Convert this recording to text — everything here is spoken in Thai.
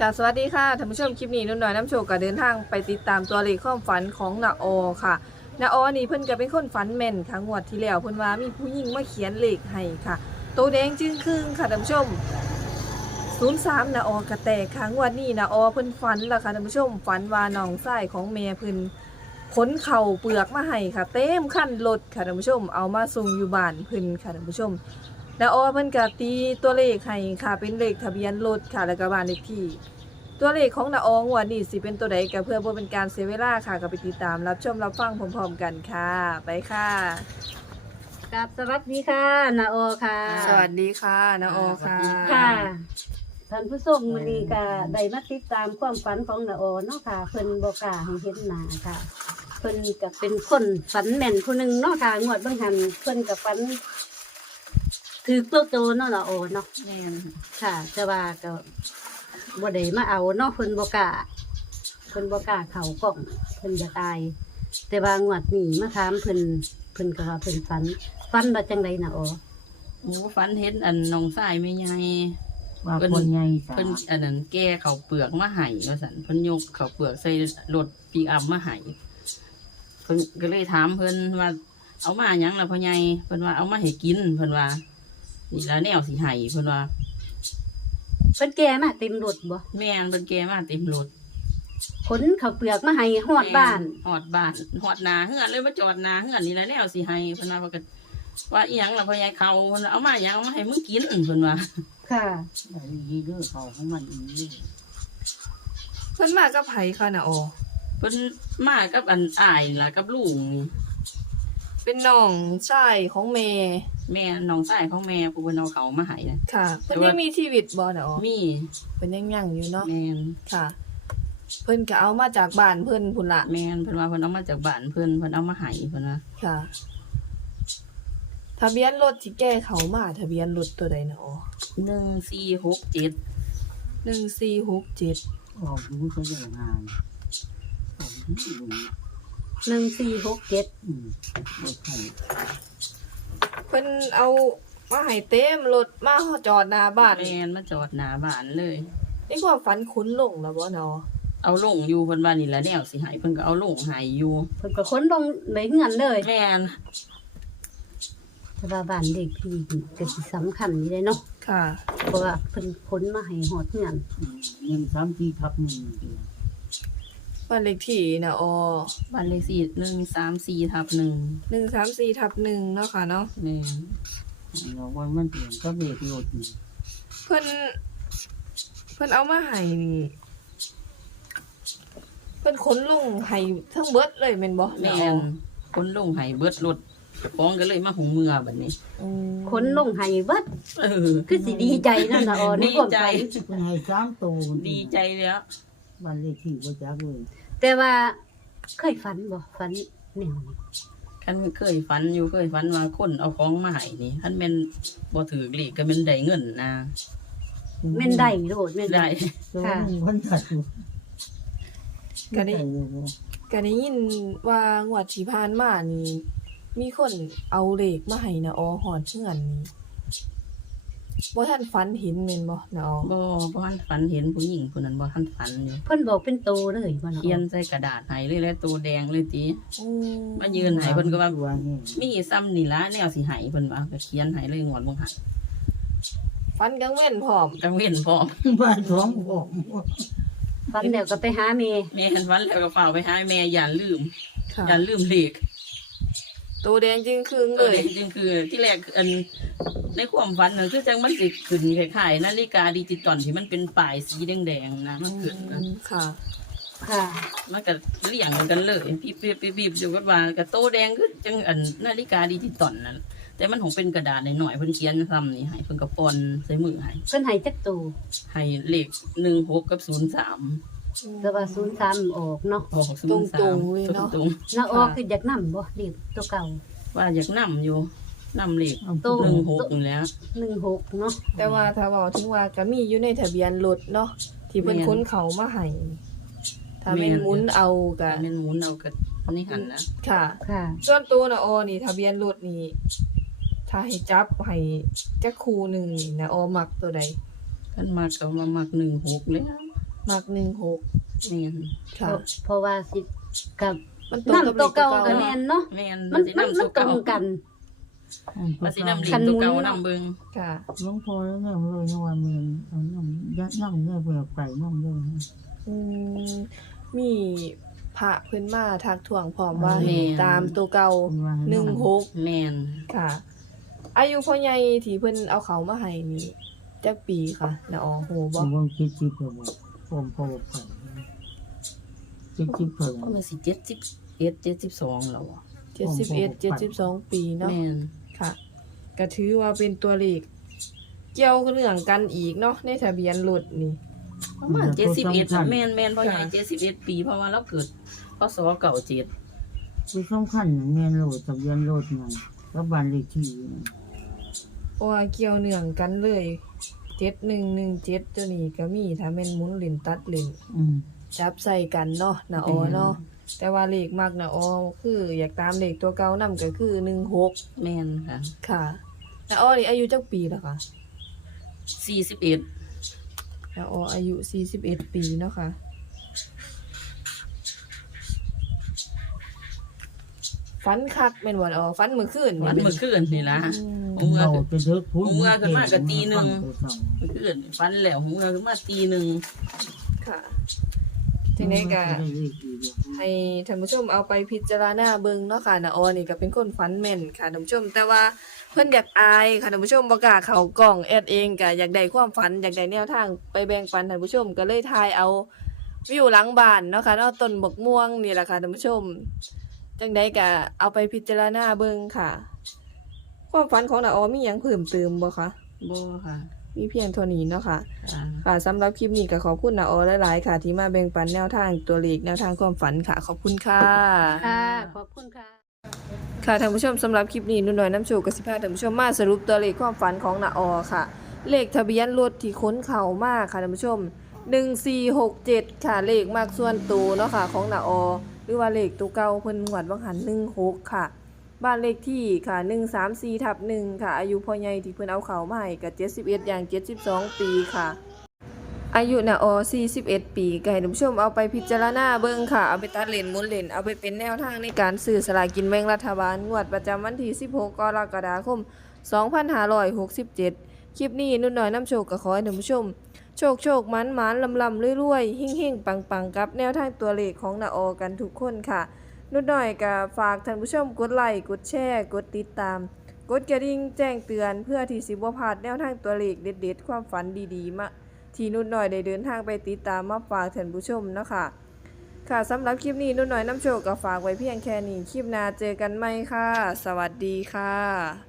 กาสวัสดีค่ะท่านผู้ชมคลิปนี้นุ่นน้อยน้ำโชคก็เดินทางไปติดตามตัวเลขความฝันของนาออค่ะนาออนี่เพิ่นก็เป็นคนฝันแม่นค่ะงวดที่แล้วเพิ่นว่ามีผู้หญิงมาเขียนเลขให้ค่ะ ตัวแดงจึงครึ่งค่ะท่านผู้ชม03นาออกระแตกค่ะงวดนี้นาออเพิ่นฝันแล้วค่ะท่านผู้ชมฝันว่าน้องชายของแม่เพิ่นขนเข่าเปลือกมาให้ค่ะ เต็มคันรถค่ะท่านผู้ชม เอามาส่งอยู่บ้านเพิ่นค่ะท่านผู้ชม นาออเพิ่นก็ตีตัวเลขให้ค่ะเป็นเลขทะเบียนรถค่ะแล้วก็บ้านเลขที่ ตัวเลขของนาอองวันนี้สิเป็นตัวใดก็เพื่อบ่เป็นการเสียเวลาค่ะก็ไปติดตามรับชมรับฟังพร้อมๆกันค่ะ ไปค่ะกับสวัสดีค่ะนาโอค่ะ สวัสดีค่ะนาออค่ะ ค่ะ ท่านผู้ชมมื้อนี้ก็ได้มาติดตามความฝันของนาโอเนาะค่ะเพิ่นบ่กล้าให้เห็นหน้าค่ะเพิ่นก็เป็นคนฝันแม่นผู้หนึงเนาะค่ะงวดเบิ่งหันเพิ่นก็ฝัน ถือตัวโตเนาะนาโอเนาะแม่นค่ะ แต่ว่าก็บ่ได้มาเอาเนาะเพิ่นบ่กล้าเพิ่นบ่กล้าเข้ากล่องเพิ่นจะตาย แต่ว่างวดนี้มาถามเพิ่นเพิ่นก็ว่าเพิ่นฝันฝันว่าจังไดนาโอโอ้ฝันเห็นอันน้องสายไม่ใหญ่ว่าคนใหญ่สาเพิ่นอันนั้นแก้เขาวเปลือกมาให้ว่าซั่นเพิ่นยกเขาวเปลือกใส่รถปีอัพมาให้เพิ่นก็เลยถามเพิ่นว่า เอามาหยังล่ะพ่อใหญ่เพิ่นว่าเอามาให้กินเพิ่นว่า นี่ละแนวสิให้เพิ่นว่าเพิ่นแก่มาเต็มรถบ่แม่นเพิ่นแก้มาเต็มรถขนข้าวเปลือกมาให้ฮอดบ้านฮอดบ้านฮอดนาเฮือนเลยมาจอดนาเฮือนนี่ละแนวสิให้เพิ่นว่าว่าก็ว่าอีหยังล่ะพ่อใหญ่เขาเพิ่นว่าเอามาหยังเอามาให้มึงกินเพิ่นว่าค่ะแต่ดีเด้อเขาของมันอีนี่เพิ่นมากับไผค่ะนาออเพิ่นมากับอันอายล่ะกับลุงนี่เป็นน้องชายของแม่ แม่น้องชายของแม่ผู้เพิ่นเอาเขามาให้นะค่ะเพิ่นแต่ว่ายังมีชีวิตบ่นาออมีเพิ่นยังยังอยู่เนาะแม่นค่ะ เพิ่นก็เอามาจากบ้านเพิ่นพุ่นละแม่นเพิ่นว่าเพิ่นเอามาจากบ้านเพิ่นเพิ่นเอามาให้เพิ่นว่าค่ะ ทะเบียนรถที่แก้เขามาทะเบียนรถตัวใดนาออหนึ่งสี่หกเจ็ดหนึ่งสี่หกเจ็ดออกดูเขาอย่างงานออกดูดูหนึ่งสี่หกเจ็ดอืมรถไถ เพิ่นเอามาให้เต็มรถมาจอดหน้าบ้านแม่นมาจอดหน้าบ้านเลยนี่ความฝันคุ้นลงแล้วบ่เนาะเอาลงอยู่เพิ่นว่านี่ละแนวสิให้เพิ่นก็เอาลงให้อยู่เพิ่นก็ขนลงในเงินเลยแม่นแต่ว่าบ้านเด็กพี่ก็สิสำคัญนี่เลยเนาะค่ะ เพราะว่าเพิ่นขนมาให้ฮอดเงินอืมเงินสามปีทับหนึ่งเดียว บ้านเลขที่นะอบ้านเลขที่หนึ่งสามสี่ทับหนึ่งหนึ่งสามสี่ทับหนึ่งเนาะค่ะเนาะแม่นเราว่ามันเปลี่ยนก็เบรกรถนี่เพิ่นเพิ่นเอามาให้นี่เพิ่นขนลงให้ทั้งเบิดเลยแม่นบ่นะแม่อนคนลงให้เบิดรถฟ้องก็เลยมาหุงเมื่อบัดนี้อืมขนลงให้เบิดเออ คือสิดีใจนั่นน่ะอ๋อในดีความใจฝันมันให้สามตัว ดีใจแล้ว บ้านเลขที่ว่าจักเลยแต่ว่าเคยฝันบ่ฝันแนวนี้คันเคยฝันอยู่เคยฝันว่าคนเอาของมาให้นี่คันแม่นบ่ถือเลขก็แม่นได้เงินนะแม่นได้โลดแม่นได้ตัวนึงคนตัดอยู่ก็ได้ม่เลยบ่ก็ได้ยินว่างวดที่ผ่านมานี่มีคนเอาเลขมาให้นะออหอดเชื่อนนี่ บ่ทันฝันเห็นแม่นบ่นะออบ่บ่ทันฝันเห็นผู้หญิงคนนั้นบ่ทันฝันอยู่เพิ่นบอกเป็นโตเลยบ่น่ะเขียนใส่กระดาษให้เลยแล้วตัวแดงเลยติอืมายืนให้เพิ่นก็ว่าตัวนี่มีซ้ำนี่ละแนวสิให้เพิ่นว่าก็เขียนให้เลยงวดบ่หันฝันกลางเว้นพร้อมกังเว้นพร้อมบ้านท้องบอกฝันแล้วก็ไปหาแม่แม่หันฝันแล้วก็ฝากไปหาแม่อย่าลืมค่ะอย่าลืมเลข ตัวแดงจริงคือเงยจริงคือที่แรกอันในความฝันน่ะคือจังมันสิขึ้นคล้ายๆนาฬิกาดิจิตอลที่มันเป็นปลายสีแดงๆนะมันขึ้นนะค่ะ ค่ะ มันก็เลี่ยงกันเลยพี่พี่พี่พี่อยู่ก็ว่าก็โตแดงคือจังอันนาฬิกาดิจิตอลนั่นแต่มันของเป็นกระดาษหน่อยๆเพิ่นเขียนซ้ำนี่ให้เพิ่นก็ปอนใส่มือให้เพิ่นให้จักตัวให้เลข16กับ03 แต่ว่าศูนย์สามออกเนาะออกศูนามตรงตรงนะออกคืออยากนั่มบ่เด็กตัวเก่า ว่าอยากนั่มอยู่นำเหล็กหนึ่งหกแล้วหนึ่งหกเนาะแต่ว่าถ้าบอกถึงว่าก็มีอยู่ในทะเบียนรถเนาะที่เป็นค้นเขามาให้ถ้าเป็นหมุนเอากับเป็นหมุนเอากับนี่หันนะค่ะ ค่ะ ส่วนตัวนะโอนี่ทะเบียนรถนี่ถ้าให้จับให้จักคูหนึ่งนะโอมักตัวใดกันมักก็มามักหนึ่งหกเลย มักหนึ่งหกแม่นค่ะเพราะว่าสิกับมันตรงกับนำตัวเก่าลขก็แม่นเนาะแม่นมันสิมันนำมัตันวตรเก่างกันว่าสินำลิคังนตัวหมุนเก่านำเบิ่งค่ะหลวงพ่อแล้วเนี่ยเลยยังว่ามือเอาน้ำยัดน้ำเนี่ยเปลือกไก่น้ำเลย อืมมีพระเพิ่นมาทักถ่วงพร้อมว่าให้ตามตัวเก่าเป็นว่าหนึ่งหกแม่นค่ะ อายุพ่อใหญ่ที่เพิ่นเอาเขามาให้นี่จักปีค่ะนะอ๋อโหผบ่มว่าคิดจิบเลยว่า ผมพอไก่คิดจิบเพิ่งก็มันสิ71 72แล้วอะ71 72ปีเนาะแม่นค่ะก็ถือว่าเป็นตัวเลขเกี่ยวกับเรื่องกันอีกเนาะในทะเบียนรถนี่ ประมาณ71อะแม่นแม่นพ่อใหญ่71ปีเพราะว่าเราเกิดพศเก่าเจ็ดที่สำคัญเมียนโหลดทะเบียนโหลดนั่นแล้วบ้านเลขที่นั่น เพราะว่าเกี่ยวเนื่องกันเลย 7117ตัวนี้ก็มีถ้าแม่นหมุนเล่นตัดเล่นอืม จับใส่กันเนาะนะอ๋อเนาะแต่ว่าเลขมากนะอ๋อคือ อยากตามเลขตัวเก่านํก็คือ16แม่นค่ะค่ะนะอ๋อนี่อายุจักปีแล้วคะ41นะอ๋ออายุ41ปีเนาะค่ะฟันคักเป็นวันอ๋อฟันมื้อคืนวันเมื่อคืนนี่ล่ะอืม ผมว่าเราจะเลิกพูดผมว่ากันมากกับตีหนึ่งฟัไปฟังเมื่อคืนฟันแล้วหัวขึ้นมาตีหนึ่งค่ะทีนี้ก็ได้เลขดีเดียวให้ท่านผู้ชมเอาไปพิจารณาเบิ่งเนาะค่ะนะอ๋อนี่ก็เป็นคนฟันแม่นค่ะท่านผู้ชม แต่ว่าเพิ่นอยากอายค่ะท่านผู้ชมบ่กล้าเข้ากล้องแอดเองก็อยากได้ความฝันอยากได้แนวทางไปแบ่งปันท่านผู้ชมก็เลยถ่ายเอาวิวหลังบ้านเนาะค่ะเนาะต้นบกม่วงนี่แหละค่ะท่านผู้ชมจังไดก็เอาไปพิจารณาเบิ่งค่ะ ความฝันของน้าอ๋อมีหยังเพิ่มเติมบ่คะบ่ค่ะมีเพียงเท่านี้เนาะค่ะ ค่ะค่ะสำหรับคลิปนี้ก็ขอบคุณนาออหลาย ๆ ค่ะ ที่มาแบ่งปันแนวทางตัวเลขแนวทางความฝันค่ะ ขอบคุณค่ะ ค่ะขอบคุณค่ะ ค่ะท่านผู้ชมสำหรับคลิปนี้นุ่นน้อยน้ำโชคกสิพาท่านผู้ชมมาสรุปตัวเลขความฝันของนาออค่ะ เลขทะเบียนรถที่ค้นเข่ามากค่ะท่านผู้ชม 1467 ค่ะเลขมากส่วนตัวเนาะค่ะ ของนาออหรือว่าเลขตัวเก่าเพิ่นหวัดวังหัน16 ค่ะ บ้านเลขที่ค่ะ 134ทับ1ค่ะ อายุพ่อใหญ่ที่เพิ่นเอาเขามาให้ก็71 อย่าง 72 ปีค่ะ อายุน่ะออ41 ปีก็ให้ท่านผู้ชมเอาไปพิจารณาเบิ่งค่ะ เอาไปตัดเลนหมุนเลนเอาไปเป็นแนวทางในการซื้อสลากกินแบ่งรัฐบาลงวดประจำวันที่ 16 กรกฎาคม 2567 คลิปนี้นุ่นน้อยน้ำโชคก็ขอให้ท่านผู้ชม โชคโชคมันมันลำลำรวยๆหิ่งหิ่งปังปังกับแนวทางตัวเลขของนาออกันทุกคนค่ะ นุ่นน้อยก็ฝากท่านผู้ชมกดไลค์กดแชร์ กดติดตาม กดกระดิ่งแจ้งเตือนเพื่อที่สิบ่พลาดแนวทางตัวเลขเด็ดๆ ความฝันดีๆ มาที่นุ่นหน่อยได้เดินทางไปติดตามมาฝากท่านผู้ชมเนาะคะค่ะสำหรับคลิปนี้นุ่นหน่อยน้ำโชคก็ฝากไว้เพียงแค่นี้คลิปหน้าเจอกันไหมค่ะ สวัสดีค่ะ